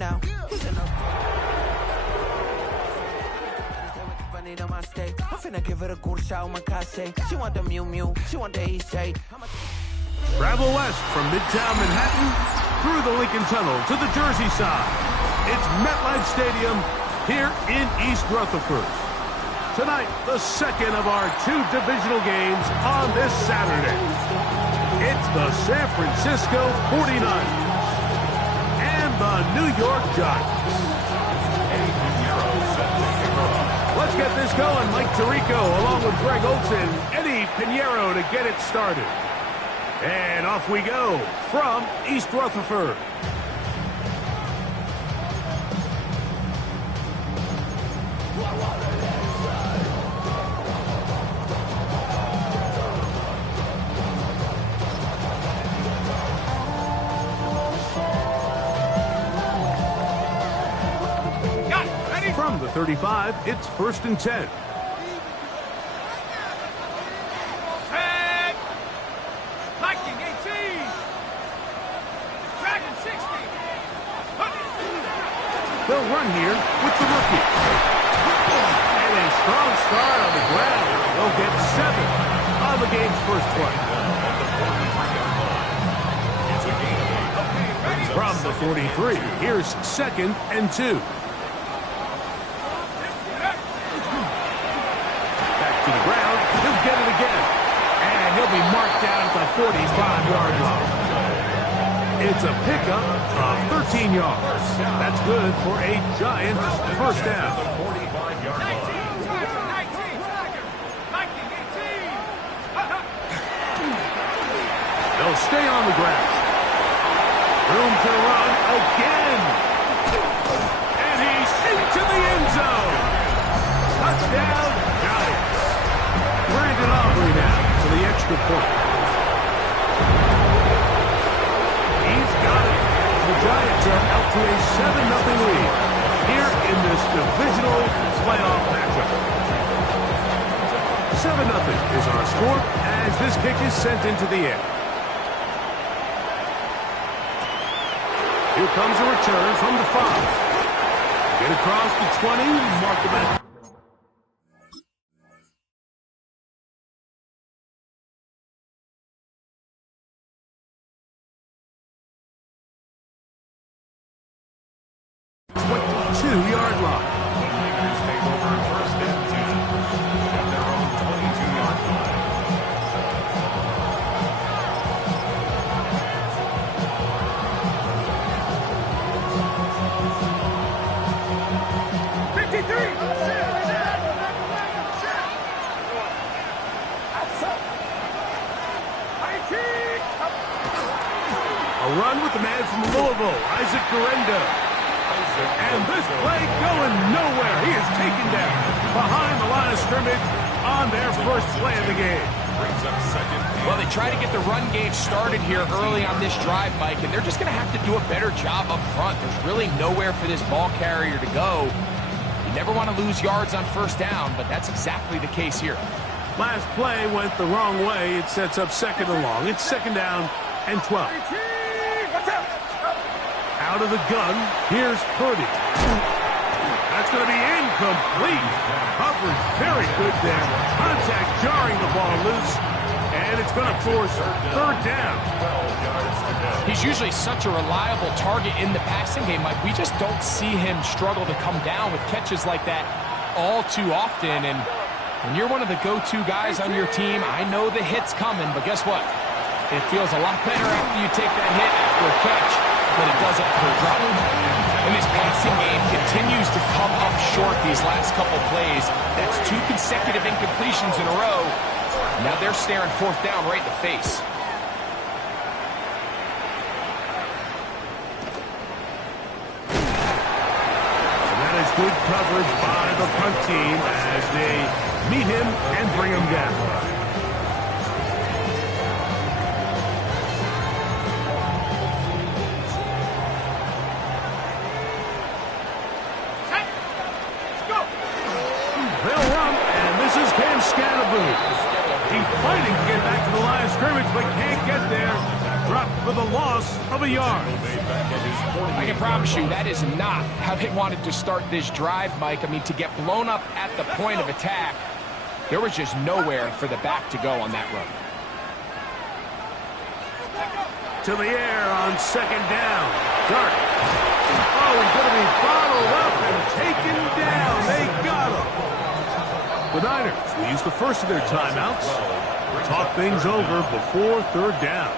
now. I'm finna give it a good shot, my case. She want the Mew Mew, she want the EJ. Travel west from Midtown Manhattan through the Lincoln Tunnel to the Jersey side. It's MetLife Stadium here in East Rutherford. Tonight, the second of our 2 divisional games on this Saturday. It's the San Francisco 49ers and the New York Giants. Let's get this going. Mike Tirico along with Greg Olson, Eddie Pinheiro to get it started. And off we go from East Rutherford. From the 35, it's 1st and 10. Viking 18. Dragon 60. They'll run here with the rookie. And a strong start on the ground. They'll get 7 on the game's first play. From the 43, here's 2nd and 2. To the ground, he'll get it again. And he'll be marked down at the 45-yard line. It's a pickup of 13 yards. That's good for a Giants first down. They'll stay on the ground. Room to run again. And he's into the end zone. Touchdown, Giants. Brandon Aubrey now for the extra point. He's got it. The Giants are out to a 7-0 lead here in this divisional playoff matchup. 7-0 is our score as this kick is sent into the air. Here comes a return from the 5. Get across the 20, mark the back. Yard line. The Lakers take over 1st and 10 at their own 22-yard line. 53. A run with the man from Louisville, Isaac Garenda. And this play going nowhere. He is taken down behind the line of scrimmage on their first play of the game. Well, they try to get the run game started here early on this drive, Mike, and they're just going to have to do a better job up front. There's really nowhere for this ball carrier to go. You never want to lose yards on first down, but that's exactly the case here. Last play went the wrong way. It sets up 2nd and long. It's 2nd down and 12. Out of the gun, here's Purdy. That's going to be incomplete. Coverage very good there. Contact jarring the ball loose, and it's going to force 3rd down. He's usually such a reliable target in the passing game, Mike. We just don't see him struggle to come down with catches like that all too often. And when you're one of the go-to guys on your team, I know the hit's coming, but guess what? It feels a lot better after you take that hit after a catch than it does after a drop. And this passing game continues to come up short these last couple plays. That's 2 consecutive incompletions in a row. Now they're staring 4th down right in the face. And that is good coverage by the punt team as they meet him and bring him down. He's fighting to get back to the line of scrimmage, but can't get there. dropped for the loss of a yard. I can promise you that is not how they wanted to start this drive, Mike. I mean, to get blown up at the point of attack, there was just nowhere for the back to go on that run. To the air on second down. Dart. Oh, he's going to be bottled up and taken down. They got him. The Niners will use the first of their timeouts. Talk things over before third down.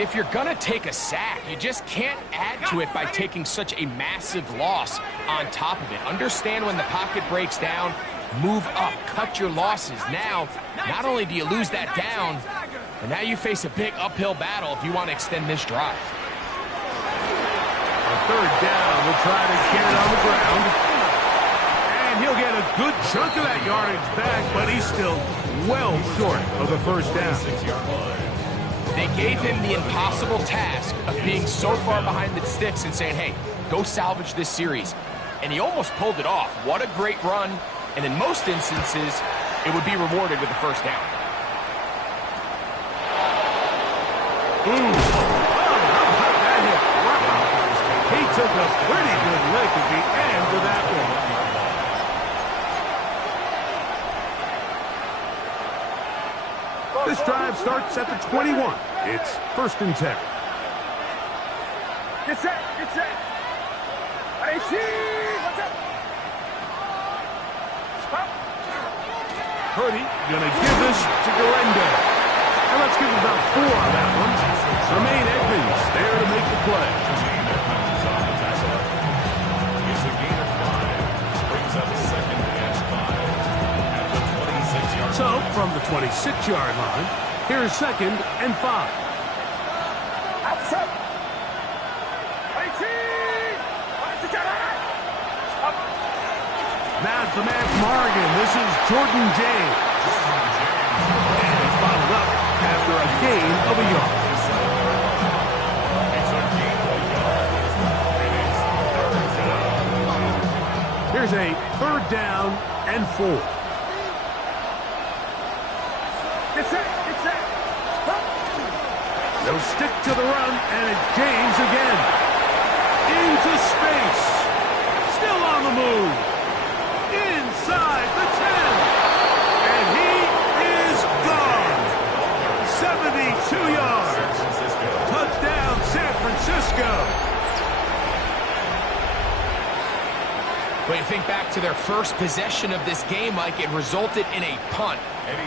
If you're going to take a sack, you just can't add to it by taking such a massive loss on top of it. Understand when the pocket breaks down, move up, cut your losses. Now, not only do you lose that down, but now you face a big uphill battle if you want to extend this drive. On third down, we'll try to get it on the ground. And he'll get a good chunk of that yardage back, but he's still well short of the first down. They gave him the impossible task of being so far behind the sticks and saying, hey, go salvage this series. And he almost pulled it off. What a great run. And in most instances, it would be rewarded with the first down. Oh, how about that hit? Wow. He took a pretty good lick at the end of that one. This drive starts at the 21. It's 1st and 10. Get set, get set. 18, what's up? Stop. Purdy gonna give this to Garendo. And let's give him about 4 on that one. Jermaine Edmonds there to make the play. It's a gain of 5. Brings up 2nd and 5 at the 26-yard line. So, from the 26-yard line, here's 2nd and 5. Outside. 18. Now it's the man from Oregon. This is Jordan James. And he's bottled up after a gain of a yard. It's a gain of a yard. And it's 3rd down. Here's a 3rd down and 4. Get set, get set. They'll stick to the run, and it's James again. Into space. Still on the move. Inside the 10. And he is gone. 72 yards. Touchdown, San Francisco. When you think back to their first possession of this game, Mike, it resulted in a punt.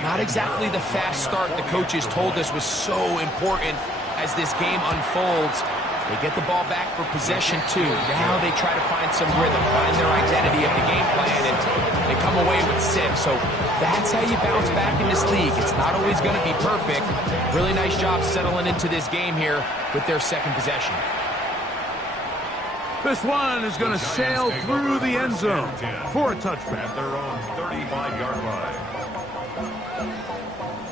Not exactly the fast start the coaches told us was so important as this game unfolds. They get the ball back for possession 2. Now they try to find some rhythm, find their identity of the game plan, and they come away with 6. So that's how you bounce back in this league. It's not always going to be perfect. Really nice job settling into this game here with their 2nd possession. This one is going to sail through the end zone for a touchback. At their own 35-yard line.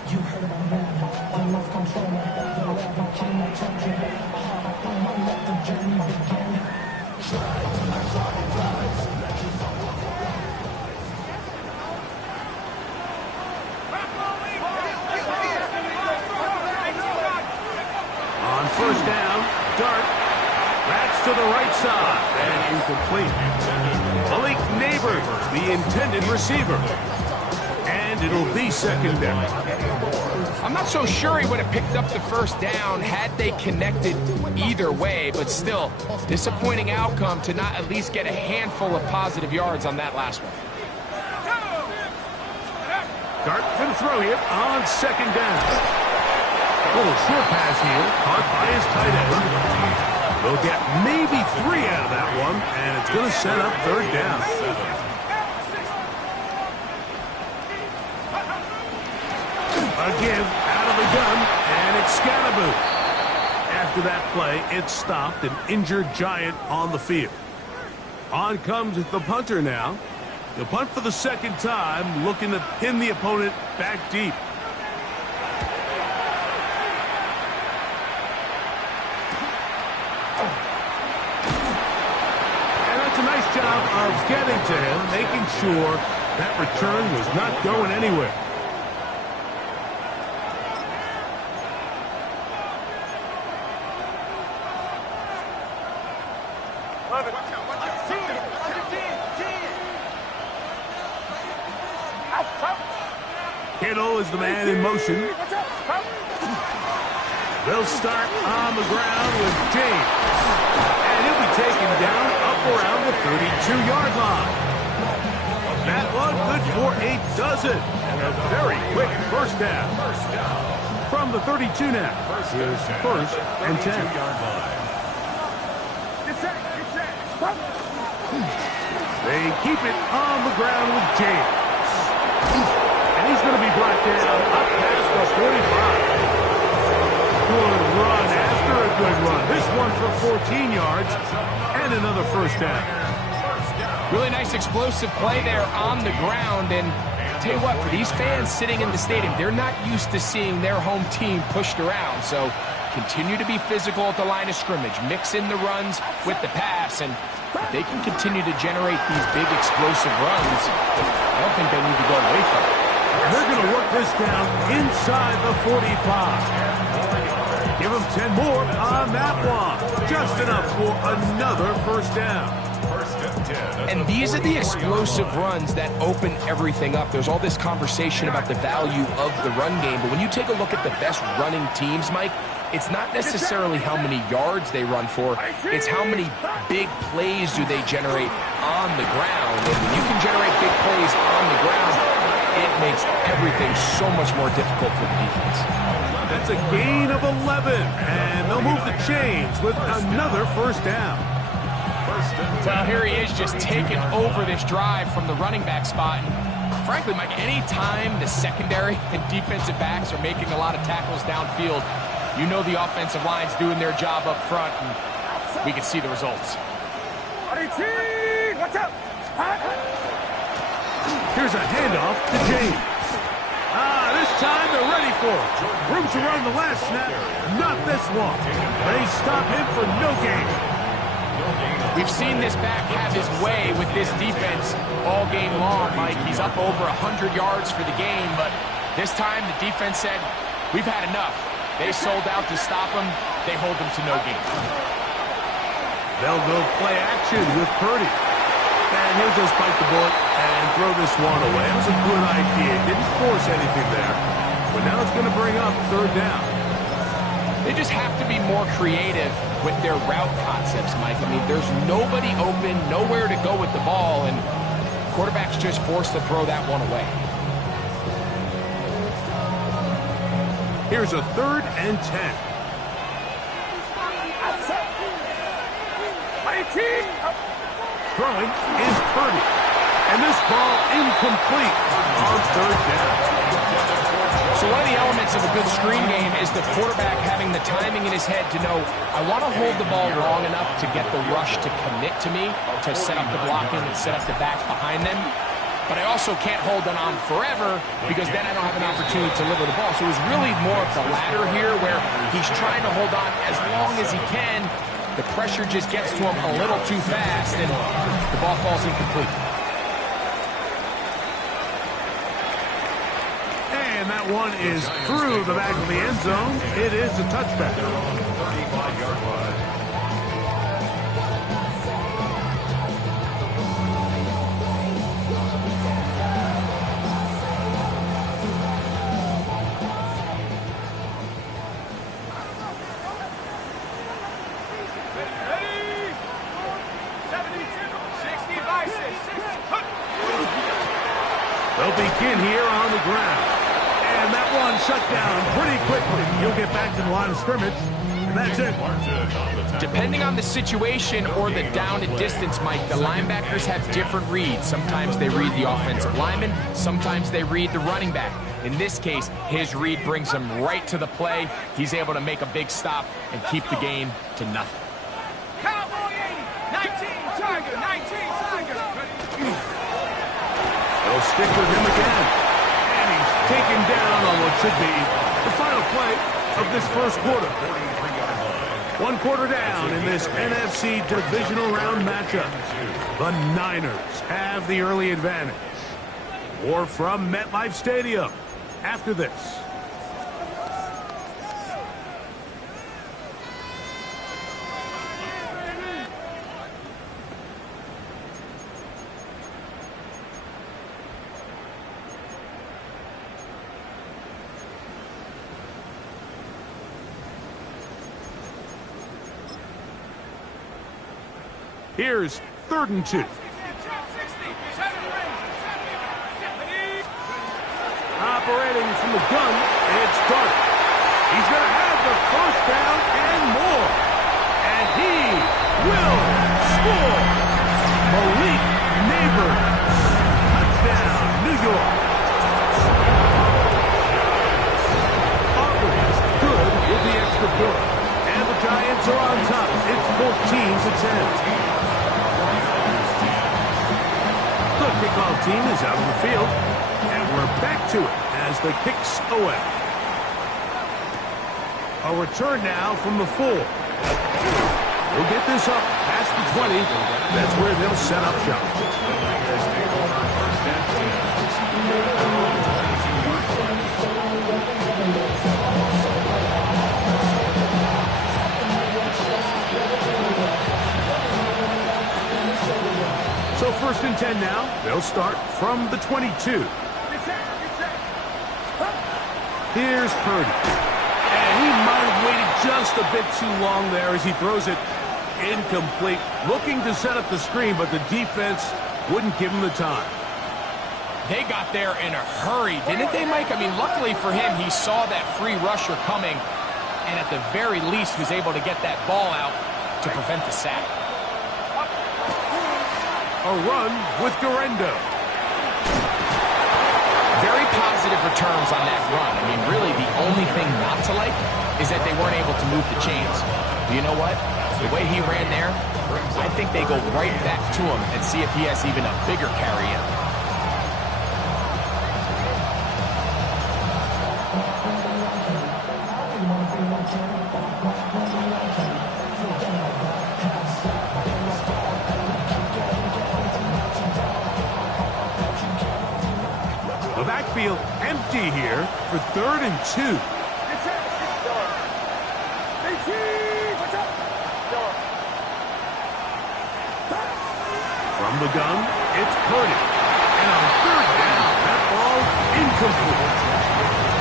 You heard about that, the love control, the love king, I told you, let the journey begin. On 1st down, Dart. That's to the right side and incomplete. Malik Neighbors, the intended receiver. And it'll be 2nd down. I'm not so sure he would have picked up the first down had they connected either way, but still, disappointing outcome to not at least get a handful of positive yards on that last one. Dart for the throw here on 2nd down. A little short pass here, caught by his tight end. They'll get maybe 3 out of that one, and it's going to set up 3rd down. A give out of the gun, and it's Scatterboot. After that play, it stopped an injured Giant on the field. On comes the punter now. The punt for the 2nd time, looking to pin the opponent back deep. And that's a nice job of getting to him, making sure that return was not going anywhere. Kittle is the man in motion. They'll start on the ground with James. And he'll be taken down up around the 32-yard line. That one good for a dozen. And a very quick first down. From the 32 now. Here's first and 10. They keep it on the ground with James. And he's going to be brought down up past the 45. Good run after a good run. This one for 14 yards and another first down. Really nice explosive play there on the ground. And tell you what, for these fans sitting in the stadium, they're not used to seeing their home team pushed around. So continue to be physical at the line of scrimmage. Mix in the runs with the pass. And if they can continue to generate these big explosive runs, I don't think they need to go away from it. And they're going to work this down inside the 45. Give them 10 more on that one. Just enough for another first down. And these are the explosive runs that open everything up. There's all this conversation about the value of the run game, but when you take a look at the best running teams, Mike, it's not necessarily how many yards they run for, it's how many big plays do they generate on the ground. And when you can generate big plays on the ground, it makes everything so much more difficult for the defense. That's a gain of 11, and they'll move the chains with another first down. Well, here he is just taking over this drive from the running back spot. And frankly, Mike, any time the secondary and defensive backs are making a lot of tackles downfield, you know the offensive line's doing their job up front, and we can see the results. Here's a handoff to James. This time they're ready for it. Room to run the last snap, not this one. They stop him for no gain. We've seen this back have his way with this defense all game long, Mike. He's up over 100 yards for the game, but this time the defense said, we've had enough. They sold out to stop him. They hold him to no gain. They'll go play action with Purdy. And he'll just bite the bullet and throw this one away. It was a good idea. Didn't force anything there. But now it's going to bring up third down. They just have to be more creative with their route concepts, Mike. I mean, there's nobody open, nowhere to go with the ball, and quarterback's just forced to throw that one away. Here's a 3rd and 10. Throwing is Purdy. And this ball incomplete on third down. So one of the elements of a good screen game is the quarterback having the timing in his head to know, I want to hold the ball long enough to get the rush to commit to me, to set up the blocking and set up the back behind them. But I also can't hold it on forever because then I don't have an opportunity to deliver the ball. So it was really more of the latter here where he's trying to hold on as long as he can. The pressure just gets to him a little too fast and the ball falls incomplete. And that one is through the back of the end zone. It is a touchback. 35-yard line. They'll begin here on the ground. And that one shut down pretty quickly. He'll get back to the line of scrimmage, and that's it. Depending on the situation or the down and distance, Mike, the linebackers have different reads. Sometimes they read the offensive lineman. Sometimes they read the running back. In this case, his read brings him right to the play. He's able to make a big stop and keep the game to nothing. Cowboy 80, 19, Tiger, 19, Tiger. They'll stick with him again. And he's taken down on what should be the final play of this first quarter. 1 quarter down in this NFC divisional round matchup. The Niners have the early advantage. More from MetLife Stadium after this. Here's 3rd and 2. Operating from the gun, it's Dart. He's going to have the first down and more. And he will score. Malik Neighbors. Touchdown, New York. Auburn is good with the extra point. And the Giants are on top. It's 14-10. The kickoff team is out on the field. And we're back to it as the kick's away. A return now from the 4. We'll get this up past the 20. That's where they'll set up shop. So 1st and 10 now. They'll start from the 22. Here's Purdy. And he might have waited just a bit too long there as he throws it incomplete. Looking to set up the screen, but the defense wouldn't give him the time. They got there in a hurry, didn't they, Mike? I mean, luckily for him, he saw that free rusher coming, and at the very least was able to get that ball out to prevent the sack. A run with Garendo. Very positive returns on that run. I mean, really, the only thing not to like is that they weren't able to move the chains. But you know what? The way he ran there, I think they go right back to him and see if he has even a bigger carry in. The backfield empty here for 3rd and 2. From the gun, it's Purdy. And on 3rd down, that ball incomplete.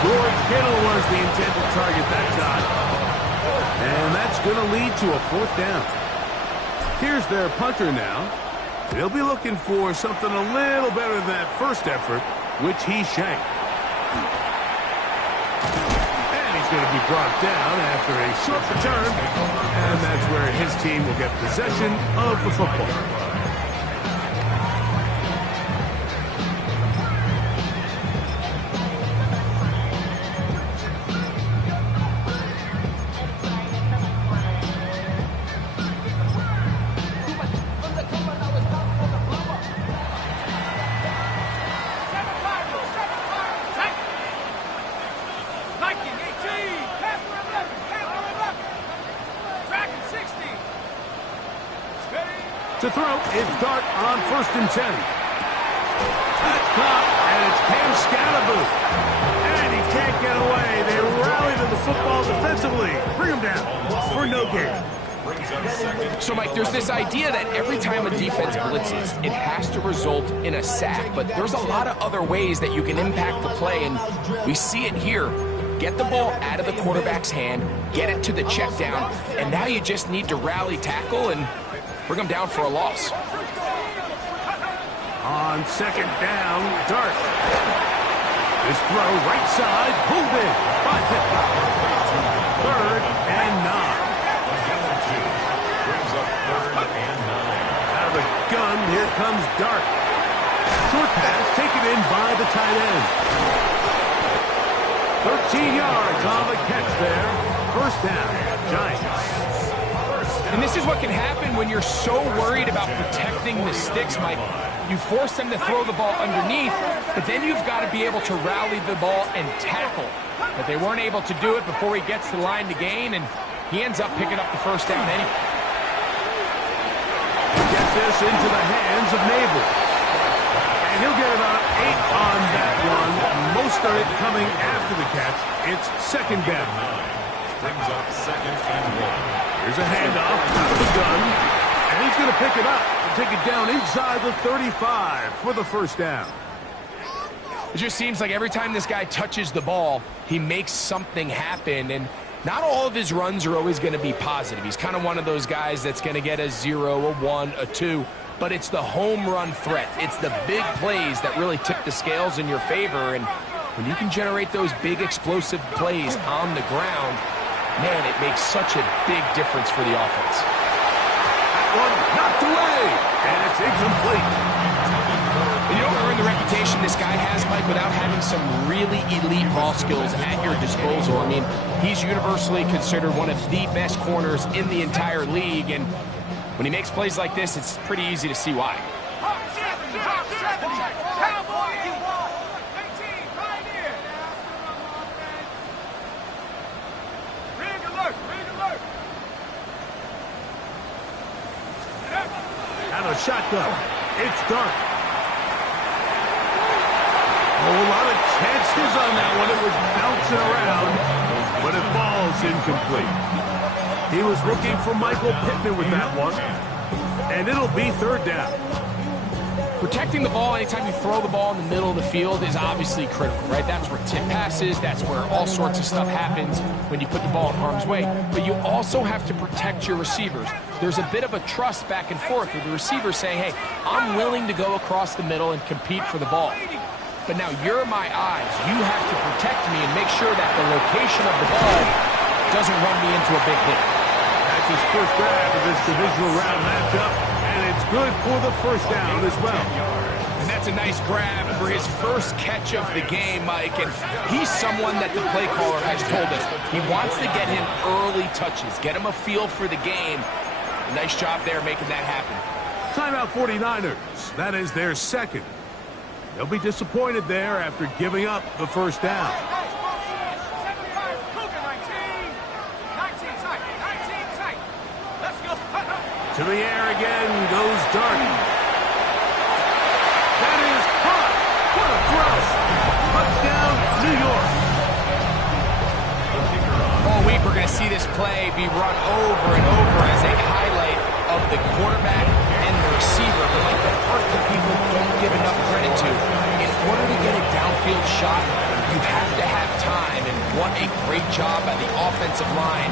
George Kittle was the intended target that time. And that's going to lead to a 4th down. Here's their punter now. They'll be looking for something a little better than that first effort, which he shanked. And he's going to be brought down after a short return. And that's where his team will get possession of the football. To throw, it's Dart on 1st and 10. That's caught, and it's Cam Scatterboot. And he can't get away. They rally to the football defensively. Bring him down for no gain. So, Mike, there's this idea that every time a defense blitzes, it has to result in a sack. But there's a lot of other ways that you can impact the play, and we see it here. Get the ball out of the quarterback's hand, get it to the check down, and now you just need to rally tackle and bring him down for a loss. On 2nd down, Dart. This throw right side, pulled in by Pittman. 3rd and 9. Out of the gun, here comes Dart. Short pass taken in by the tight end. 13 yards on the catch there. 1st down, Giants. And this is what can happen when you're so worried about protecting the sticks, Mike. You force them to throw the ball underneath, but then you've got to be able to rally the ball and tackle. But they weren't able to do it before he gets to the line to gain, and he ends up picking up the 1st down anyway. Get this into the hands of Neighbors. And he'll get about 8 on that one. Most of it coming after the catch. It's 2nd down. Brings up 2nd and 1. Here's a handoff out of the gun. And he's going to pick it up and take it down inside the 35 for the 1st down. It just seems like every time this guy touches the ball, he makes something happen. And Not all of his runs are always going to be positive. He's kind of one of those guys that's going to get a 0, a 1, a 2, but it's the home run threat. It's the big plays that really tip the scales in your favor, and when you can generate those big explosive plays on the ground, man, it makes such a big difference for the offense. That one knocked away, and it's incomplete. You don't earn the reputation this guy has, Mike, without having some really elite ball skills at your disposal. I mean, he's universally considered one of the best corners in the entire league, and when he makes plays like this, it's pretty easy to see why. And a shotgun. It's dark. A lot of chances on that one. It was bouncing around, but it falls incomplete. He was looking for Michael Pittman with that one, and it'll be third down. Protecting the ball anytime you throw the ball in the middle of the field is obviously critical, right? That's where tip passes, that's where all sorts of stuff happens when you put the ball in harm's way. But you also have to protect your receivers. There's a bit of a trust back and forth with the receiver saying, hey, I'm willing to go across the middle and compete for the ball. But now you're my eyes. You have to protect me and make sure that the location of the ball doesn't run me into a big hit. That's his first grab of this divisional round matchup, and it's good for the first down as well. And that's a nice grab for his first catch of the game, Mike. And he's someone that the play caller has told us he wants to get him early touches, get him a feel for the game. Nice job there making that happen. Timeout 49ers. That is their second. They'll be disappointed there after giving up the first down. To the air again goes Darden. That is caught. What a throw. Touchdown, New York. All week we're going to see this play be run over and over as a highlight of the quarterback and the receiver. But like the part that people don't give enough credit to, in order to get a downfield shot, you have to have time. And what a great job by the offensive line,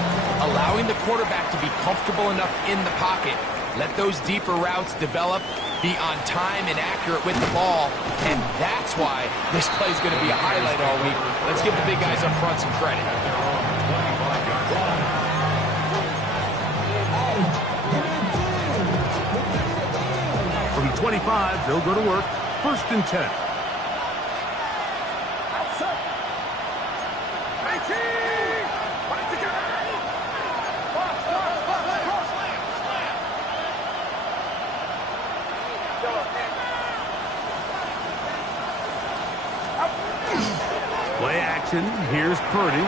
allowing the quarterback to be comfortable enough in the pocket, let those deeper routes develop, be on time and accurate with the ball, and that's why this play is going to be a highlight all week. Let's give the big guys up front some credit. From 25, they'll go to work. First and 10. Play action. Here's Purdy. A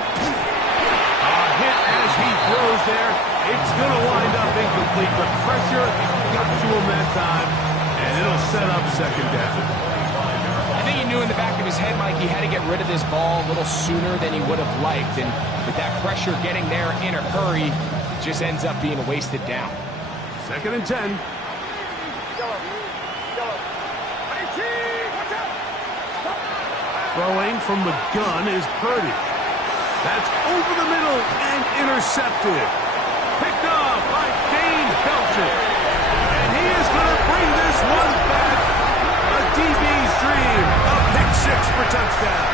hit as he throws there. It's going to wind up incomplete. The pressure got to him that time, and it'll set up second down. I think he knew in the back of his head, Mike, he had to get rid of this ball a little sooner than he would have liked. And with that pressure getting there in a hurry, it just ends up being a wasted down. Second and 10. Throwing from the gun is Purdy. That's over the middle and intercepted. Picked off by Dane Belcher. And he is going to bring this one back. A DB's dream. A pick six for touchdown.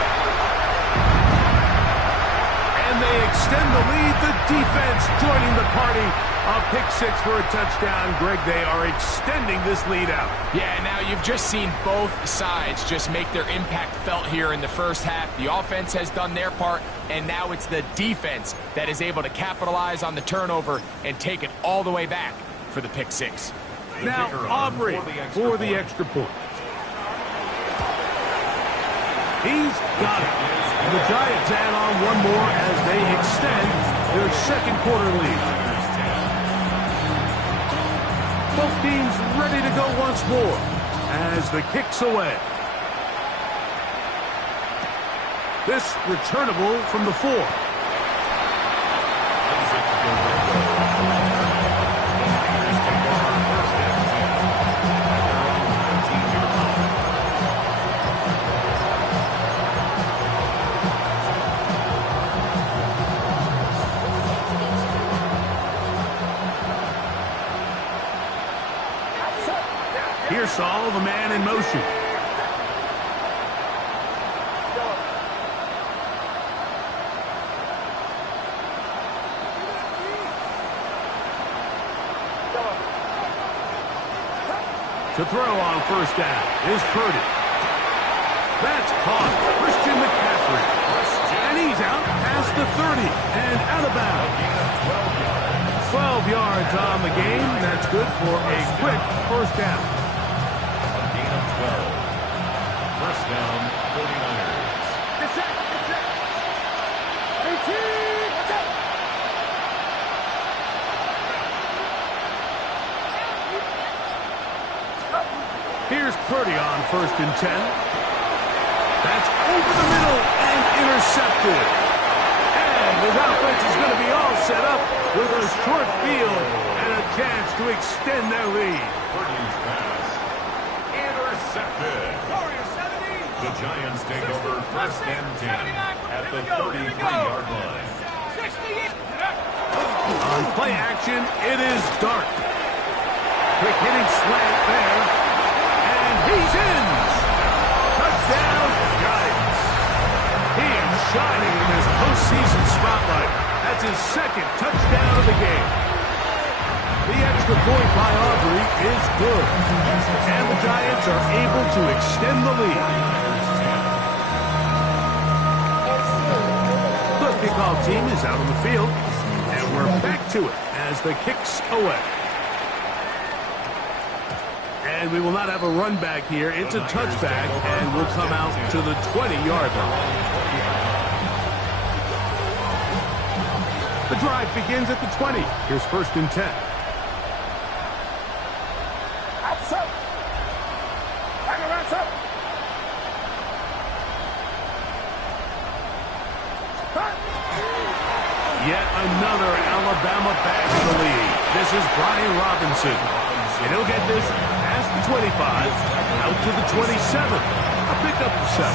And they extend the lead. The defense joining the party. A pick six for a touchdown. Greg, they are extending this lead out. Yeah, now you've just seen both sides just make their impact felt here in the first half. The offense has done their part, and now it's the defense that is able to capitalize on the turnover and take it all the way back for the pick six. Now Aubrey for the extra point. He's got it. And the Giants add on one more as they extend their second quarter lead. Both teams ready to go once more as the kick's away. This returnable from the 4. Here's Saul, the man in motion. To throw on first down is Purdy. That's caught. Christian McCaffrey. And he's out past the 30 and out of bounds. 12 yards on the game. That's good for a quick first down. A gain of 12. First down, 49ers. Get set. 18. Watch out. Here's Purdy on first and 10. That's over the middle and intercepted. And his offense is going to be all set up with a short field and a chance to extend their lead. Purdy's pass. Intercepted. The Giants take over first and 10 at the 33-yard line. On play action, it is Dart. Quick hitting slant there. And he's in. Touchdown, Giants. He is shining in his postseason spotlight. That's his second touchdown of the game. The extra point by Aubrey is good. And the Giants are able to extend the lead. The kickoff team is out on the field. And we're back to it as the kick's away. And we will not have a run back here. It's a touchback, and we'll come out to the 20-yard line. The drive begins at the 20. Here's first and 10. Outside. Back around, sir. Yet another Alabama back in the lead. This is Brian Robinson. And he'll get this past the 25, out to the 27. A pickup of 7.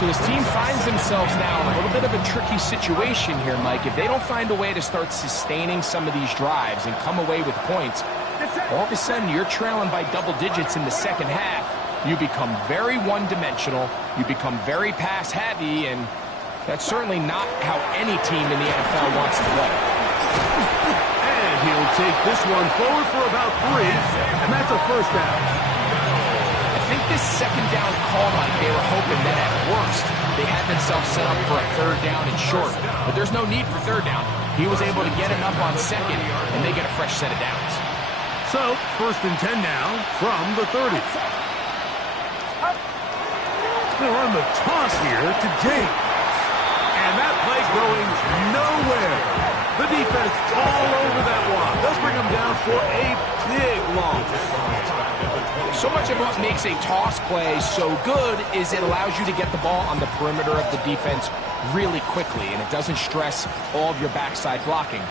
So this team finds themselves now in a little bit of a tricky situation here, Mike. If they don't find a way to start sustaining some of these drives and come away with points, all of a sudden you're trailing by double digits in the second half. You become very one-dimensional. You become very pass-heavy, and that's certainly not how any team in the NFL wants to play. And he'll take this one forward for about 3, and that's a first down. I think this second down call, Mike, they were hoping that at worst they had themselves set up for a third down and short. But there's no need for third down. He was able to get enough on second, and they get a fresh set of downs. So, first and 10 now from the 30. They'll run the toss here to James. And that play going nowhere. The defense all over that one. They'll bring him down for a big loss. So much of what makes a toss play so good is it allows you to get the ball on the perimeter of the defense really quickly, and it doesn't stress all of your backside blocking.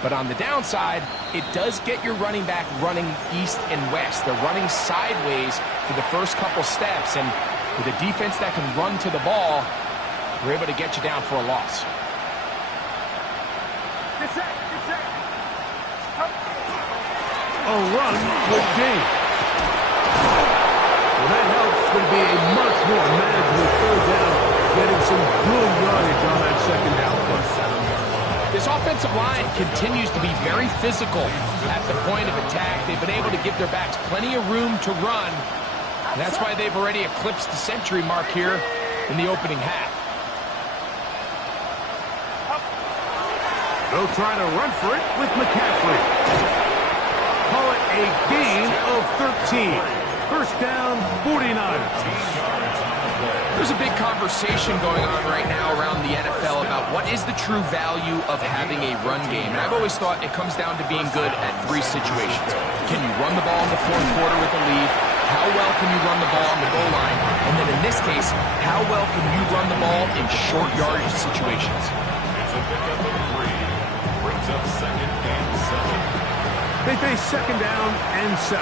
But on the downside, it does get your running back running east and west. They're running sideways for the first couple steps, and with a defense that can run to the ball, we're able to get you down for a loss. A run with James. Well, that helps. It's going to be a much more manageable third down, getting some good yardage on that second down play. This offensive line continues to be very physical at the point of attack. They've been able to give their backs plenty of room to run. And that's why they've already eclipsed the century mark here in the opening half. They'll try to run for it with McCaffrey. Call it a gain of 13. First down, 49ers. There's a big conversation going on right now around the NFL about what is the true value of having a run game. And I've always thought it comes down to being good at 3 situations. Can you run the ball in the fourth quarter with a lead? How well can you run the ball on the goal line? And then in this case, how well can you run the ball in short yardage situations? It's a pickup of 3. Brings up second and 7. They face second down and 7.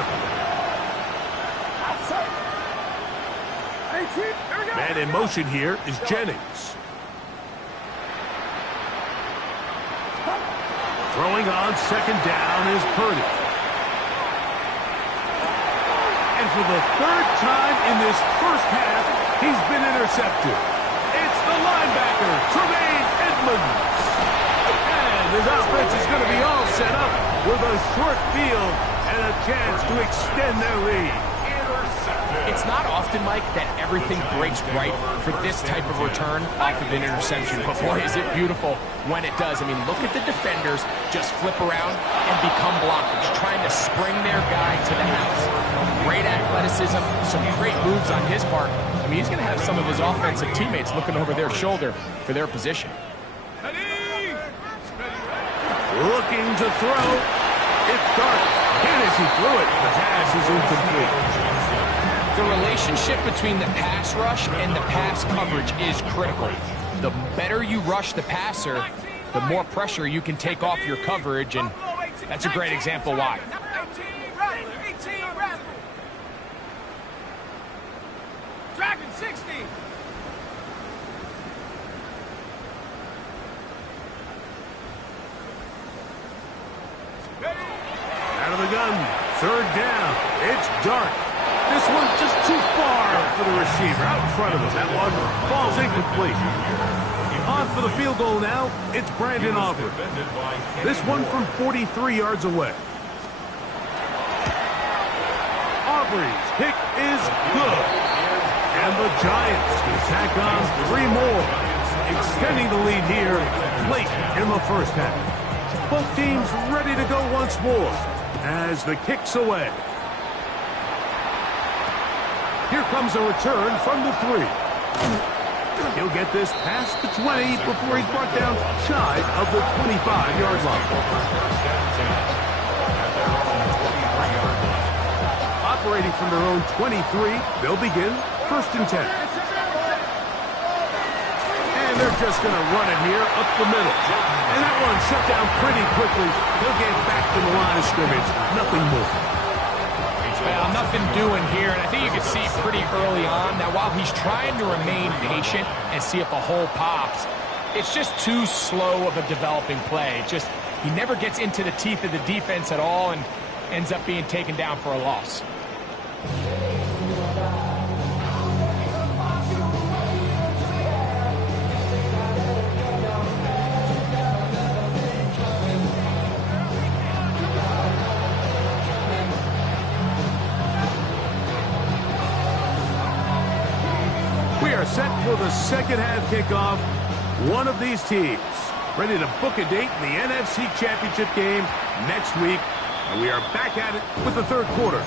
Man in motion here is Jennings. Throwing on second down is Purdy. for the third time in this first half, he's been intercepted. It's the linebacker, Tremaine Edmonds. And his offense is going to be all set up with a short field and a chance to extend their lead. It's not often, Mike, that everything breaks right for this type of return off of an interception. But boy, is it beautiful when it does. I mean, look at the defenders just flip around and become blockers, trying to spring their guy to the house. Great athleticism, some great moves on his part. I mean, he's going to have some of his offensive teammates looking over their shoulder for their position. Looking to throw. It's dark. And as he threw it, the pass is incomplete. The relationship between the pass rush and the pass coverage is critical. The better you rush the passer, the more pressure you can take off your coverage, and that's a great example why. Dragon 60. Out of the gun, third down. It's dark. This one just too far for the receiver. Out in front of him. That one falls incomplete. On for the field goal now. It's Brandon Aubrey. This one from 43 yards away. Aubrey's kick is good. And the Giants can tack on 3 more, extending the lead here late in the first half. Both teams ready to go once more as the kick's away. Here comes a return from the 3. He'll get this past the 20 before he's brought down shy of the 25-yard line. Operating from their own 23, they'll begin 1st and 10. And they're just going to run it here up the middle. And that one shut down pretty quickly. They'll get back to the line of scrimmage. Nothing more. Well, nothing doing here, and I think you can see pretty early on that while he's trying to remain patient and see if a hole pops, it's just too slow of a developing play. He never gets into the teeth of the defense at all and ends up being taken down for a loss. Set for the second half kickoff. One of these teams ready to book a date in the NFC Championship game next week. And we are back at it with the third quarter.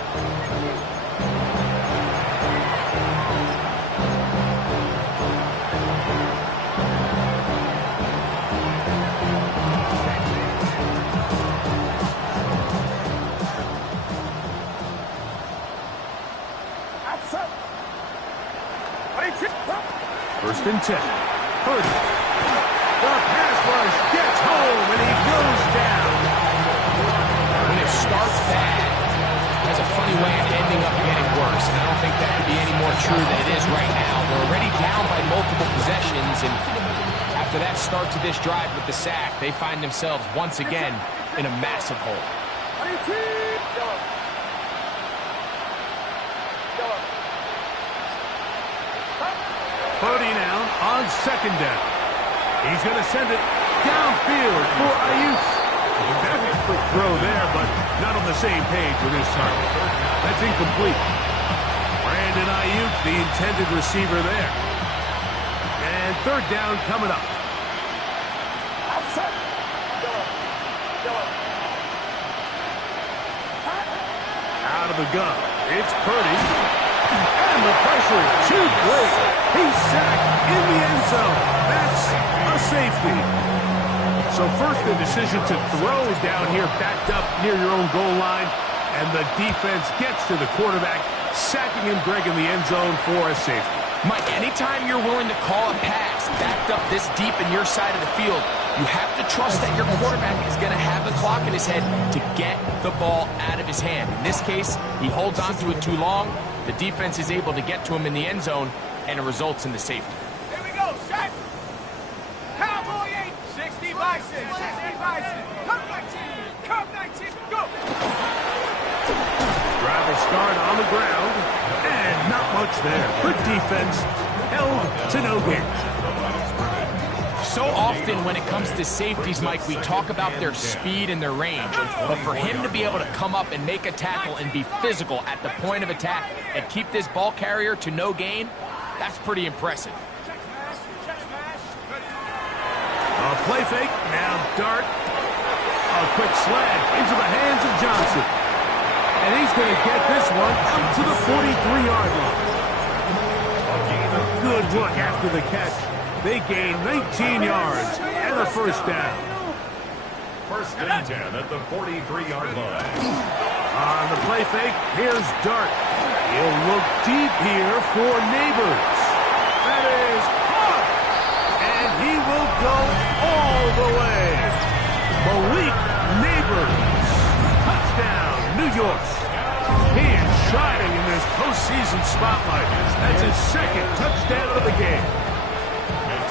First and 10. Purdy. The pass rush gets home, and he goes down. When it starts bad, it has a funny way of ending up getting worse. And I don't think that could be any more true than it is right now. They're already down by multiple possessions, and after that start to this drive with the sack, they find themselves once again in a massive hole. Purdy now on second down. He's going to send it downfield for Ayuk. Very quick throw there, but not on the same page with his target. That's incomplete. Brandon Ayuk, the intended receiver there. And third down coming up. Out of the gun. It's Purdy. And the pressure too great. He's sacked in the end zone. That's a safety. So first the decision to throw down here backed up near your own goal line. And the defense gets to the quarterback, sacking him, Greg, in the end zone for a safety. Mike, anytime you're willing to call a pass backed up this deep in your side of the field, you have to trust that your quarterback is going to have the clock in his head to get the ball out of his hand. In this case, he holds on to it too long. The defense is able to get to him in the end zone, and it results in the safety. Here we go, set. Cowboy 8, 60 Bison, 60 Bison. Come 19, go. Drive will start on the ground, and not much there. Good defense, held to no gain. So often when it comes to safeties, Mike, we talk about their speed and their range. But for him to be able to come up and make a tackle and be physical at the point of attack and keep this ball carrier to no gain, that's pretty impressive. A play fake, now dart. A quick slant into the hands of Johnson. And he's going to get this one out to the 43-yard line. Good work after the catch. They gain 19 yards and a first down. First and 10 at the 43-yard line. On the play fake, here's Dart. He'll look deep here for Neighbors. That is caught. And he will go all the way. Malik Neighbors. Touchdown, New York. He is shining in this postseason spotlight. That's his second touchdown of the game.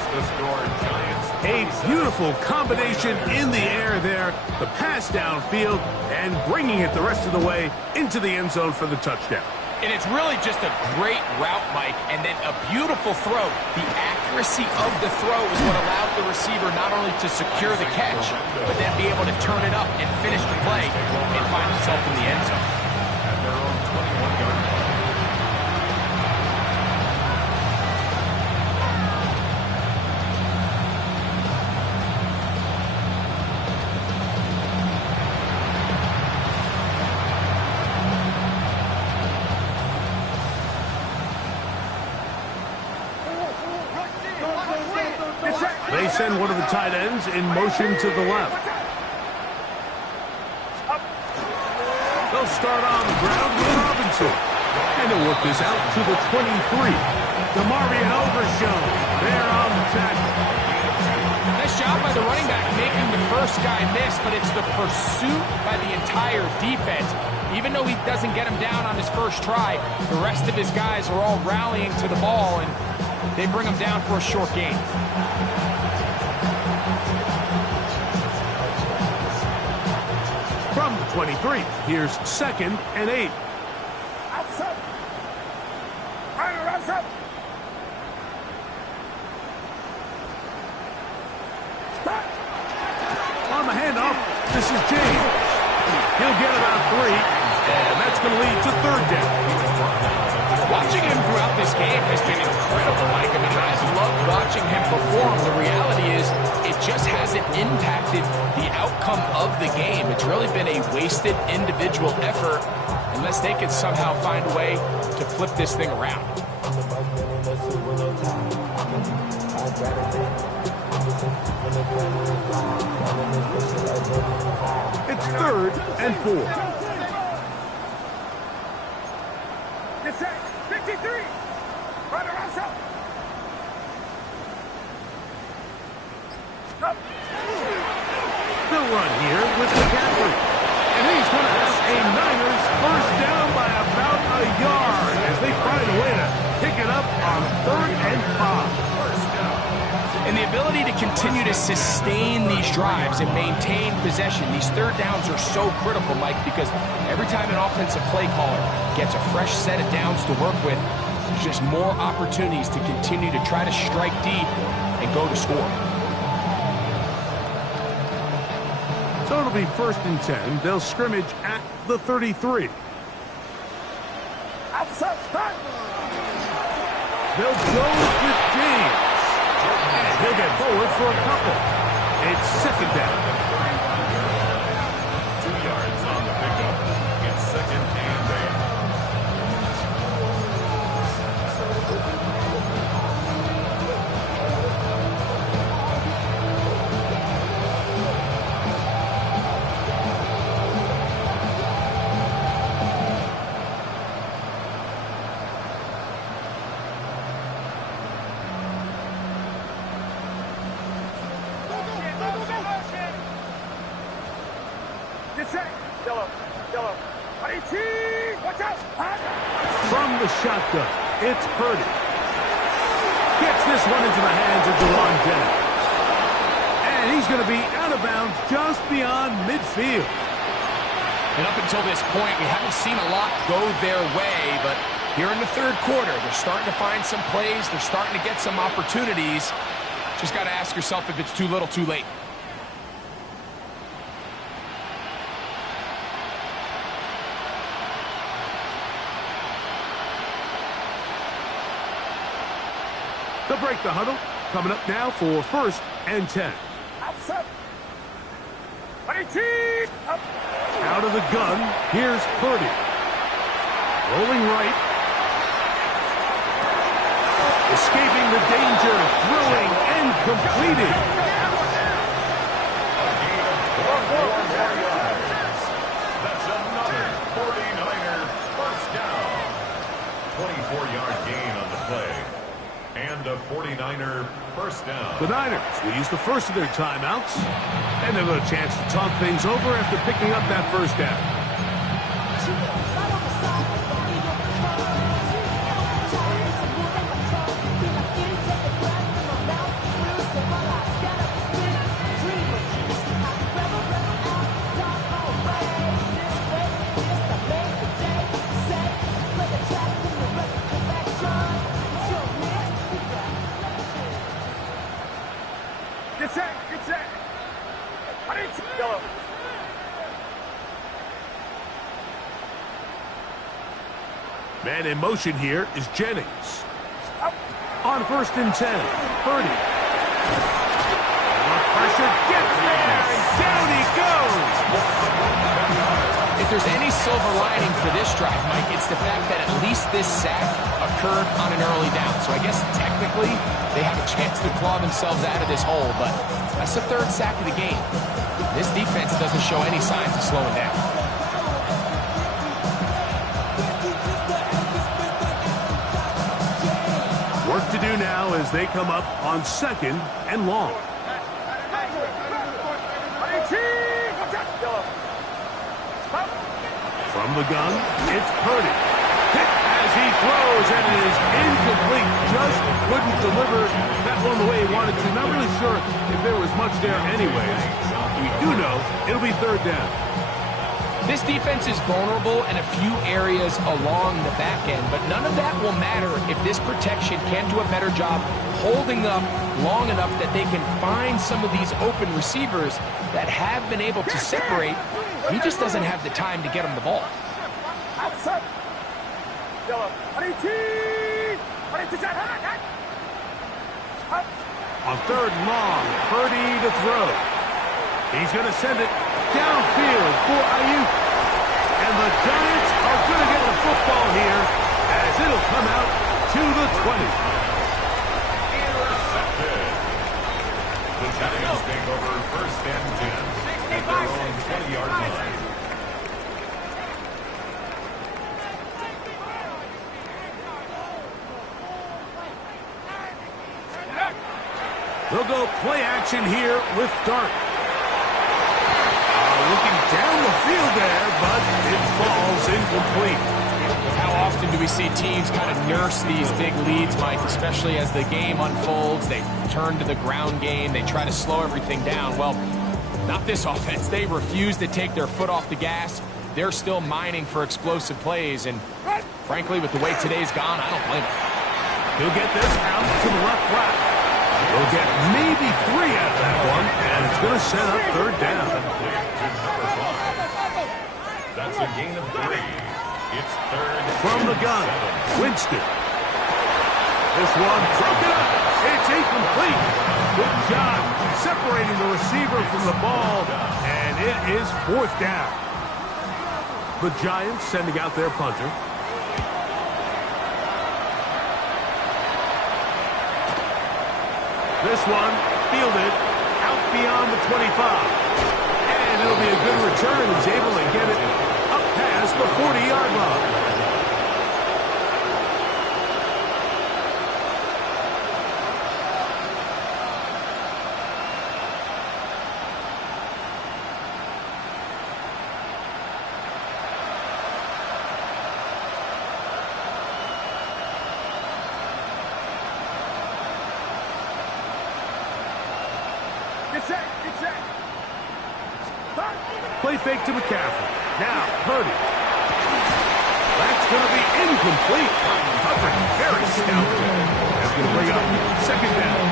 The score, Giants. A beautiful combination in the air there. The pass downfield and bringing it the rest of the way into the end zone for the touchdown. And it's really just a great route, Mike, and then a beautiful throw. The accuracy of the throw is what allowed the receiver not only to secure the catch, but then be able to turn it up and finish the play and find himself in the end zone. At their own 21-yard line. They send one of the tight ends in motion to the left. They'll start on the ground with Robinson. And they'll work this out to the 23. DeMarvion Overshown there on the tackle. Nice job by the running back making the first guy miss, but it's the pursuit by the entire defense. Even though he doesn't get him down on his first try, the rest of his guys are all rallying to the ball, and they bring him down for a short gain. From the 23, here's 2nd and 8. On the handoff, this is James. He'll get about 3, and that's going to lead to 3rd down. Watching him throughout this game has been incredible, Mike. I mean, I've loved watching him perform. The reality is it just hasn't impacted the outcome of the game. It's really been a wasted individual effort unless they can somehow find a way to flip this thing around. It's 3rd and 4. 53! Run around up! They'll run here with McCaffrey. And he's going to have a Niners first down by about a yard as they find a way to pick it up on 3rd and 5. And the ability to continue to sustain these drives and maintain possession, these 3rd downs are so critical, Mike, because every time an offensive play caller gets a fresh set of downs to work with, there's just more opportunities to continue to try to strike deep and go to score. So it'll be 1st and 10. They'll scrimmage at the 33. They'll go with James. And he'll get forward for a couple. It's 2nd down. 2 yards on the pickup. It's 2nd and 8. From the shotgun, it's Purdy. Gets this one into the hands of Dewan Jennings. And he's going to be out of bounds just beyond midfield. And up until this point, we haven't seen a lot go their way, but here in the third quarter, they're starting to find some plays. They're starting to get some opportunities. Just got to ask yourself if it's too little, too late. They'll break the huddle. Coming up now for 1st and 10. Out of the gun, here's Purdy. Rolling right. Escaping the danger, throwing and completing. That's another 49er first down. 24-yard gain on the play. And a 49er first down. The Niners will use the first of their timeouts. And they'll have a chance to talk things over after picking up that first down. Man in motion here is Jennings. On 1st and 10, Purdy. Pressure gets there, and down he goes. If there's any silver lining for this drive, Mike, it's the fact that at least this sack occurred on an early down. So I guess technically they have a chance to claw themselves out of this hole, but that's the 3rd sack of the game. This defense doesn't show any signs of slowing down. Work to do now as they come up on 2nd and long. From the gun, it's Purdy. Hit as he throws, and it is incomplete. Just couldn't deliver that one the way he wanted to. Not really sure if there was much there anyways. We do know it'll be 3rd down. This defense is vulnerable in a few areas along the back end, but none of that will matter if this protection can't do a better job holding up long enough that they can find some of these open receivers that have been able to separate. He just doesn't have the time to get him the ball. On 3rd and long, Purdy to throw. He's going to send it downfield for Ayuk. And the Giants are going to get the football here as it'll come out to the 20. Intercepted. The Giants take over 1st and 10 at their own 20-yard line. They'll go play action here with Dart. Looking down the field there, but it falls incomplete. How often do we see teams kind of nurse these big leads, Mike, especially as the game unfolds? They turn to the ground game. They try to slow everything down. Well, not this offense. They refuse to take their foot off the gas. They're still mining for explosive plays, and frankly, with the way today's gone, I don't blame them. He'll get this out to the left flat. He'll get maybe 3 out of that one, and it's going to set up 3rd down. That's a gain of 3. It's 3rd. From the gun, Winston. This one broken up. It's incomplete. Good job separating the receiver from the ball, and it is 4th down. The Giants sending out their punter. This one fielded out beyond the 25. And it'll be a good return. He's able to get it up past the 40-yard line. Play fake to McCaffrey. Now, Purdy. That's going to be incomplete. Coverage very stout. That's going to bring up second down.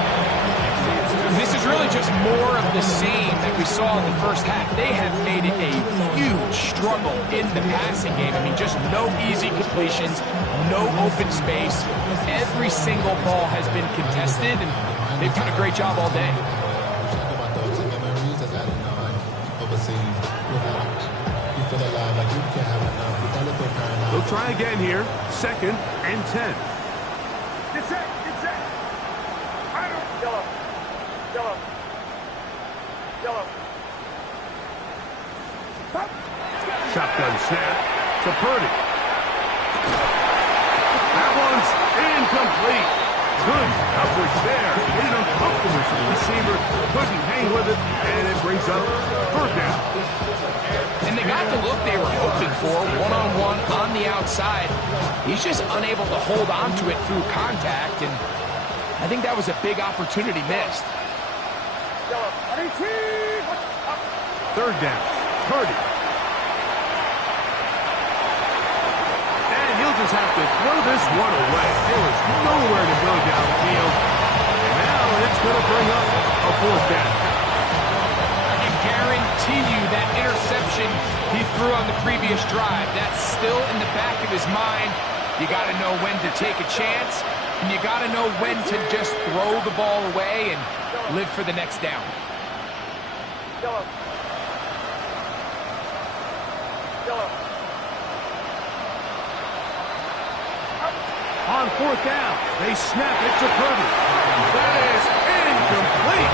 This is really just more of the same that we saw in the first half. They have made it a huge struggle in the passing game. I mean, just no easy completions, no open space. Every single ball has been contested, and they've done a great job all day. They'll try again here. 2nd and 10. Get set. Get set. Yellow. Yellow. Yellow. Shotgun snap to Purdy. That one's incomplete. Good coverage there. Made it uncomfortable for the receiver. Couldn't hang with it, and it brings up 3rd down. And they got the look they were hoping for, one-on-one on the outside. He's just unable to hold on to it through contact, and I think that was a big opportunity missed. 3rd down. Purdy. And he'll just have to throw this one away. There was nowhere to go downfield. And now it's going to bring up a 4th down. I can guarantee you that interception he threw on the previous drive, that's still in the back of his mind. You got to know when to take a chance, and you got to know when to just throw the ball away and live for the next down. On 4th down, they snap it to Purdy. That is incomplete.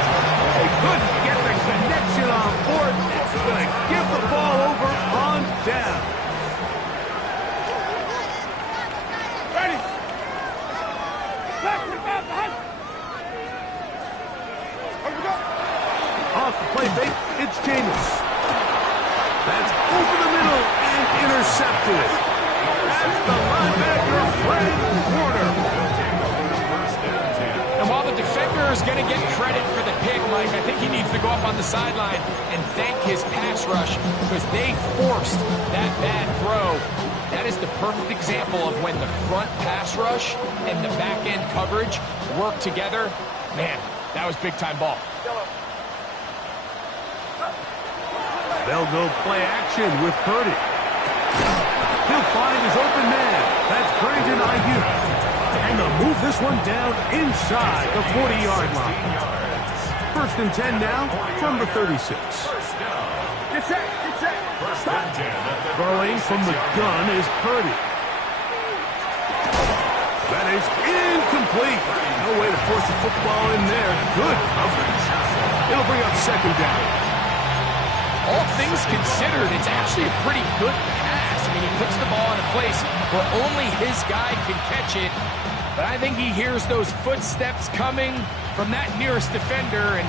They couldn't get the connection on 4th. It's going to give the ball over on down. Ready. Off the play fake, it's Jameis. That's over the middle and intercepted. That's the linebacker, Fred Warner. And while the defender is going to get credit for the pick, Mike, I think he needs to go up on the sideline and thank his pass rush because they forced that bad throw. That is the perfect example of when the front pass rush and the back end coverage work together. Man, that was big-time ball. They'll go play action with Purdy. He'll find his open man. That's Brandon Ayuk. And they'll move this one down inside the 40-yard line. 1st and 10 now from the 36. Get set. Get set. Throwing from the gun is Purdy. That is incomplete. No way to force the football in there. Good coverage. It'll bring up 2nd down. All things considered, it's actually a pretty good pass. I mean, he puts the ball in a place where only his guy can catch it. But I think he hears those footsteps coming from that nearest defender, and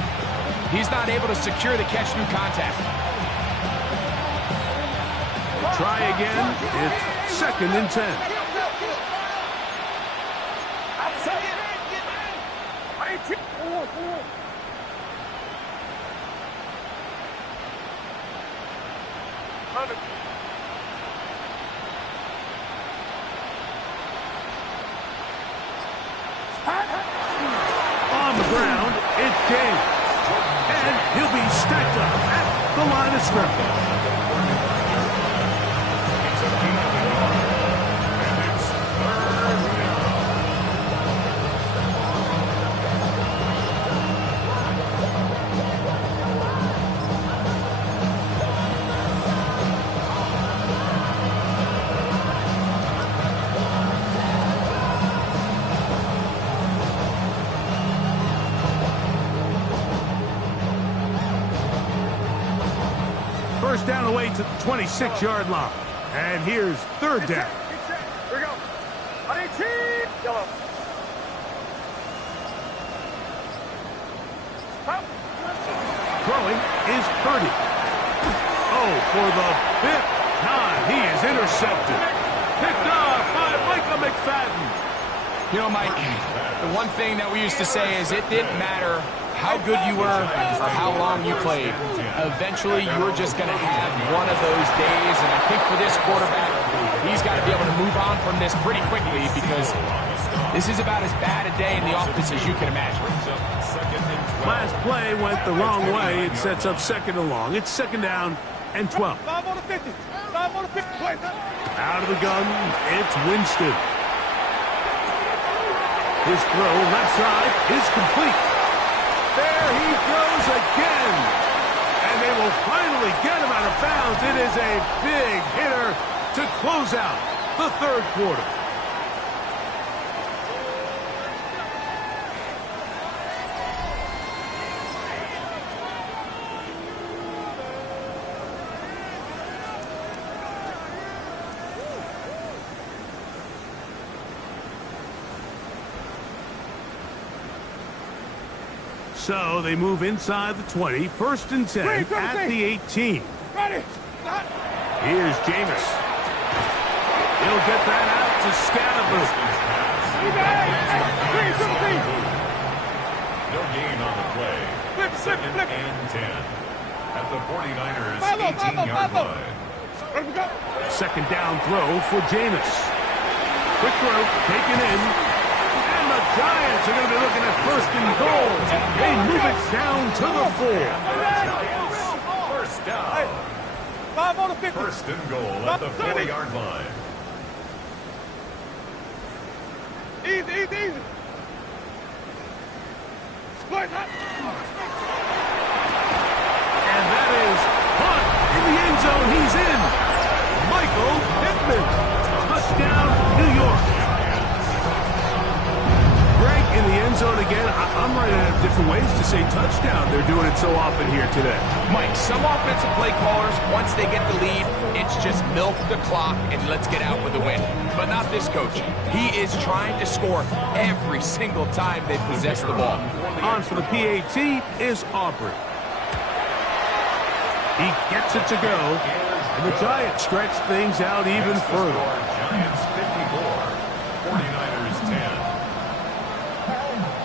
he's not able to secure the catch through contact. Try again. It's 2nd and 10. On the ground, it's James. And he'll be stacked up at the line of scrimmage. First down away to the 26-yard line. And here's 3rd down. Here we go. Yellow. Throwing is Purdy. Oh, for the 5th time, he is intercepted. Picked off by Micah McFadden. You know, Mike, the one thing that we used to say is it didn't matter how good you were or how long you played. Eventually, you're just going to have one of those days, and I think for this quarterback, he's got to be able to move on from this pretty quickly because this is about as bad a day in the office as you can imagine. Last play went the wrong way. It sets up second and long. It's second down and 12. 5 on the 50. 5 on the 50. Play. Out of the gun, it's Winston. His throw left side is complete. There he goes again. And they will finally get him out of bounds. It is a big hitter to close out the third quarter. So they move inside the 20, first and 10 at the 18. Ready. Here's Jameis. He'll get that out to Scatterbush. No gain on the play. Second and 10 at the 49ers 18-yard line. Second down throw for Jameis. Quick throw taken in. And the Giants are going to be looking at first and goal. They move it down to the 4. First down. 5 on the 50. First and goal at the 40-yard line. Easy. Split. And that is punt in the end zone. He's in. Michael Pittman. Touchdown, New York. Greg in the end zone again. I'm running out of different ways to say touchdown. They're doing it so often here today. Mike, some offensive play callers, once they get the lead, it's just milk the clock and let's get out with a win. But not this coach. He is trying to score every single time they possess the ball. On for the PAT is Aubrey. He gets it to go, and the Giants stretch things out even further. Giants 54, 49ers 10.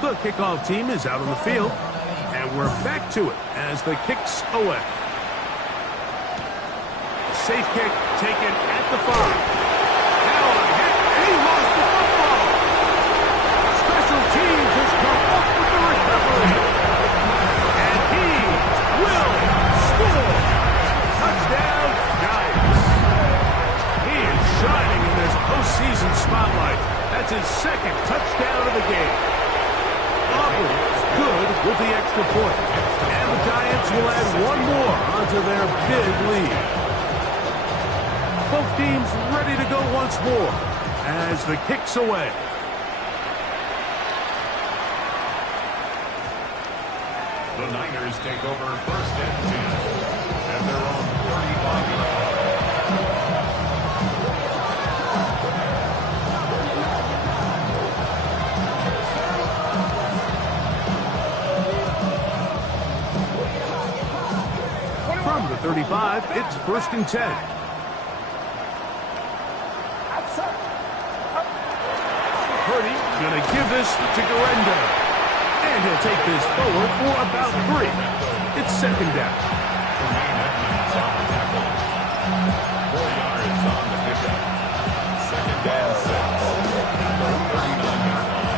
The kickoff team is out on the field, and we're back to it as the kick's away. Safe kick taken at the 5. Now a hit, and he lost the football. Special teams has come up with the recovery. And he will score. Touchdown, Giants. He is shining in this postseason spotlight. That's his second touchdown of the game. Aubrey good with the extra point. And the Giants will add one more onto their big lead. Both teams ready to go once more as the kick's away. The Niners take over first and 10 at their own 35-yard line. From the 35, it's first and 10. Purdy going to give this to Garenda. And he'll take this forward for about 3. It's second down. 4 yards on the pickup. Second and 6 at the 39-yard line.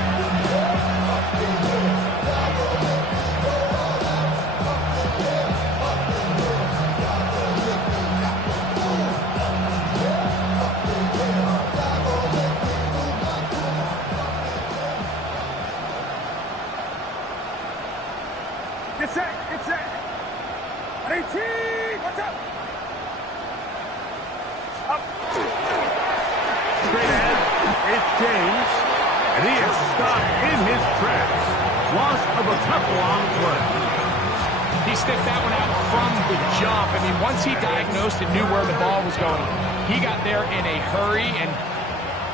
Get set. 18. Watch out. Up. Straight ahead, it's James. And he is stopped in his tracks. Loss of a couple on the play. He sniffed that one out from the jump. I mean, once he diagnosed and knew where the ball was going, he got there in a hurry, and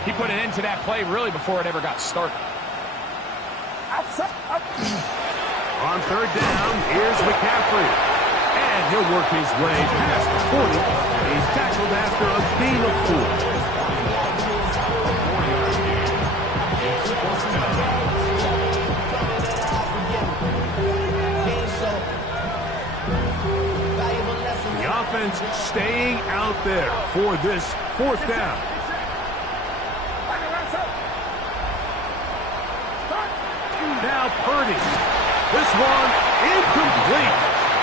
he put an end to that play really before it ever got started. On third down, here's McCaffrey. And he'll work his way past the 40. He's tackled after a gain of 4. up there for this 4th down. Now Purdy. This one incomplete.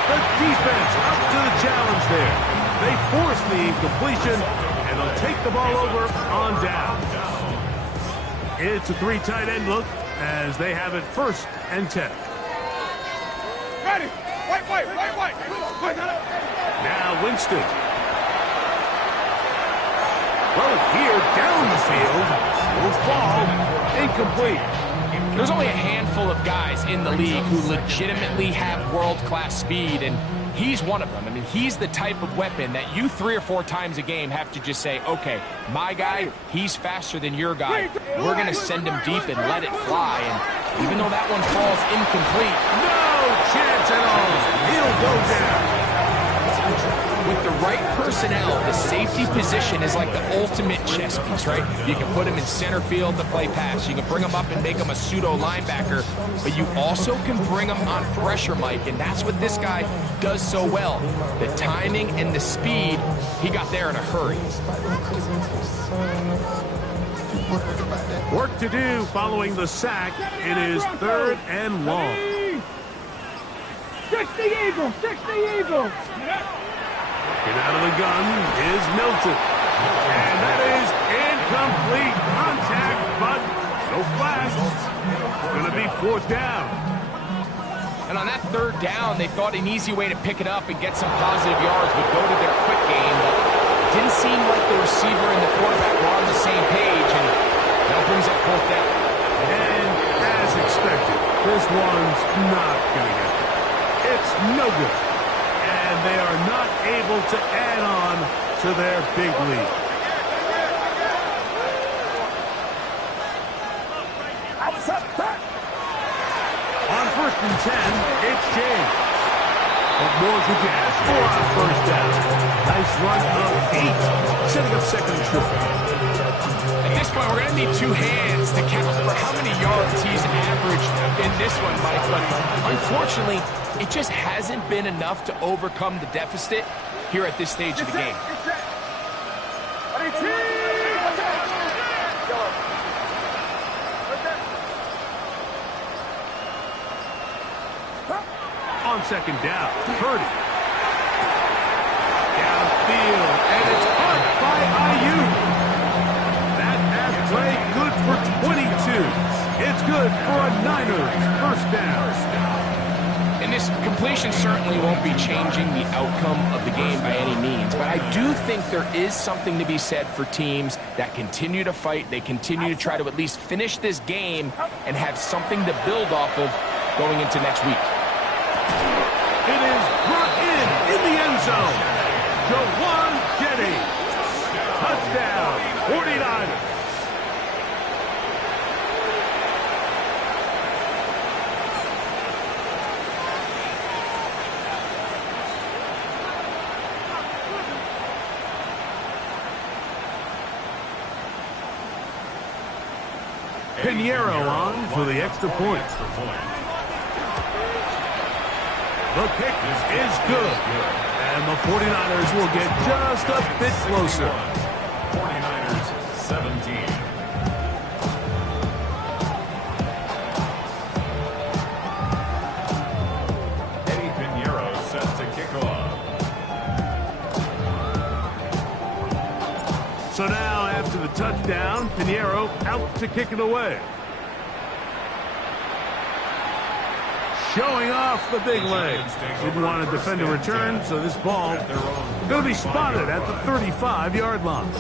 The defense up to the challenge there. They force the incompletion, and they'll take the ball over on down. It's a 3 tight end look as they have it 1st and 10. Ready. Wait. Now Winston. Well, here down the field will fall incomplete. There's only a handful of guys in the league who legitimately have world-class speed, and he's one of them. I mean, he's the type of weapon that you 3 or 4 times a game have to just say, okay, my guy, he's faster than your guy. We're going to send him deep and let it fly, and even though that one falls incomplete, no chance at all. He'll go down. with the right personnel, the safety position is like the ultimate chess piece, right? You can put him in center field to play pass. You can bring him up and make him a pseudo linebacker, but you also can bring him on pressure, Mike, and that's what this guy does so well. The timing and the speed, he got there in a hurry. Work to do following the sack. It is 3rd and long. 60 Eagles! 60 Eagles! Get out of the gun is Milton. And that is incomplete contact, but no flags. It's going to be 4th down. And on that 3rd down, they thought an easy way to pick it up and get some positive yards would go to their quick game, but it didn't seem like the receiver and the quarterback were on the same page, and that brings up 4th down. And as expected, this one's not going to get there. It's no good. And they are not able to add on to their big lead. On 1st and 10, it's James. What more could you ask for on 1st down? Nice run of 8, setting up 2nd and short. At this point, we're going to need 2 hands to count for how many yards he's averaged in this one, Mike. But unfortunately, it just hasn't been enough to overcome the deficit here at this stage of the game. On 2nd down, Purdy. Downfield, and it's caught by Ayuk. That pass play good for 22. It's good for a Niners 1st down. And this completion certainly won't be changing the outcome of the game by any means, but I do think there is something to be said for teams that continue to fight. They continue to try to at least finish this game and have something to build off of going into next week. It is brought in the end zone. Jawan Jennings. Touchdown, 49ers. Pinheiro on for the extra point. The kick is good. And the 49ers will get just a bit closer. 49ers 17. Eddie Pinheiro set to kick off. So now, after the touchdown, Pinheiro out to kick it away. Showing off the big leg. Didn't want to defend a return, so this ball going to be spotted at the 35-yard line.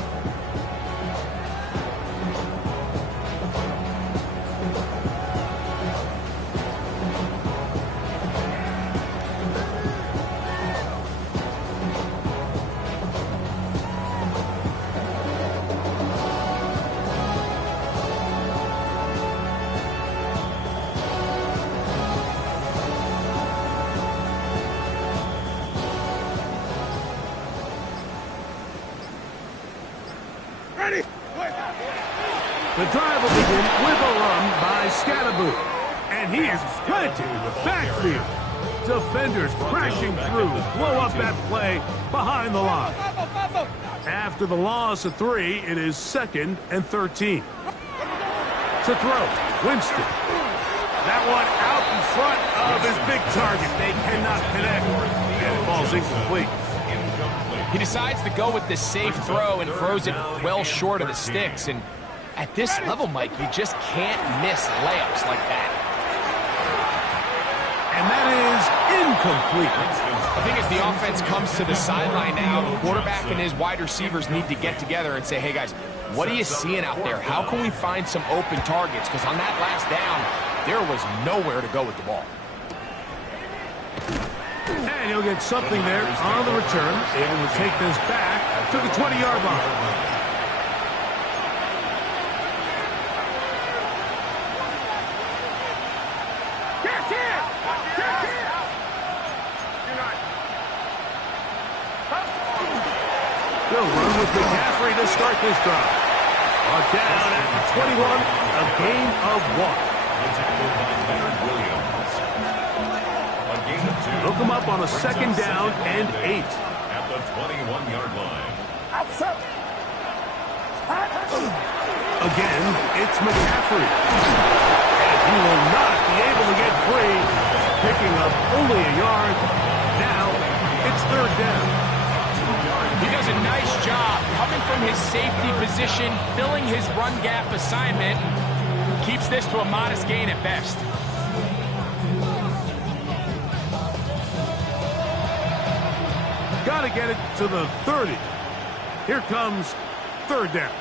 The drive will begin with a run by Scatterboot. And he is planted in the backfield. Defenders crashing through, blow up that play behind the line. After the loss of 3, it is 2nd and 13. To throw, Winston. That one out in front of his big target. They cannot connect. And it falls incomplete. He decides to go with the safe throw and throws it well short of the sticks. And at this level, Mike, you just can't miss layups like that. And that is incomplete. I think as the offense comes to the sideline now, the quarterback and his wide receivers need to get together and say, hey, guys, what are you seeing out there? How can we find some open targets? Because on that last down, there was nowhere to go with the ball. And he'll get something there on the return. Able to take this back to the 20-yard line. They'll run with McCaffrey to start this drive. Down at the 21, a gain of 1. Look him up on a 2nd down and 8. At the 21-yard line. Again, it's McCaffrey. And he will not be able to get free. Picking up only a yard. Now, it's 3rd down. He does a nice job coming from his safety position, filling his run gap assignment. Keeps this to a modest gain at best. Got to get it to the 30. Here comes 3rd down.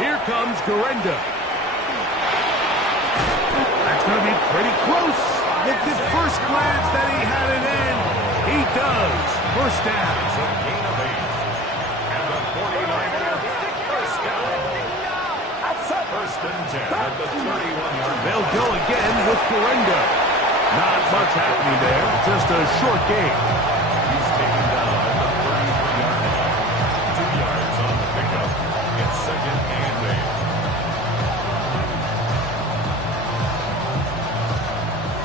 Here comes Garenda. That's going to be pretty close. Looked at first glance that he had it in. He does. 1st down. It's a gain of 8. And the 49er, 1st down. 1st and 10 at the 31-yard. They'll go again with Garenda. Not much happening there. Just a short gain. He's taken down at the 33-yard line. 2 yards on the pickup. It's 2nd and 8.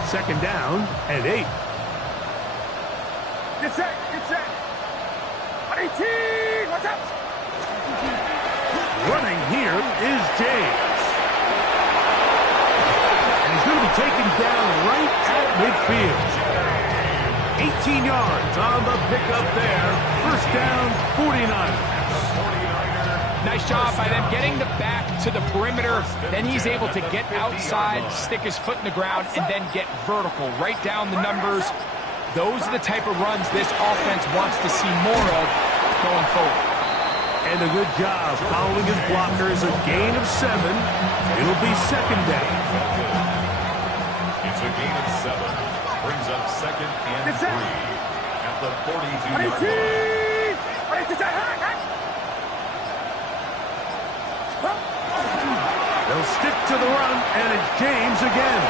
2nd down and 8. Get set. 18. Watch out. Running here is James. And he's going to be taken down right at midfield. 18 yards on the pickup there. 1st down, 49. Nice job by them getting the back to the perimeter. Then he's able to get outside, stick his foot in the ground, and then get vertical. Right down the numbers. Those are the type of runs this offense wants to see more of going forward. And a good job following his blockers. A gain of 7. It'll be 2nd down. It's a gain of 7. Brings up 2nd and 3. At the 42-yard line. They'll stick to the run, and it's James again.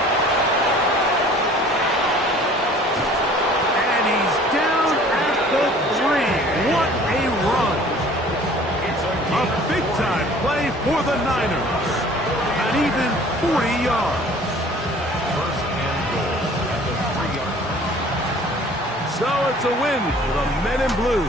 And he's down at the 3. What a run. A big-time play for the Niners. An even 40 yards. 1st and goal at the 3-yard line. So it's a win for the Men in Blue.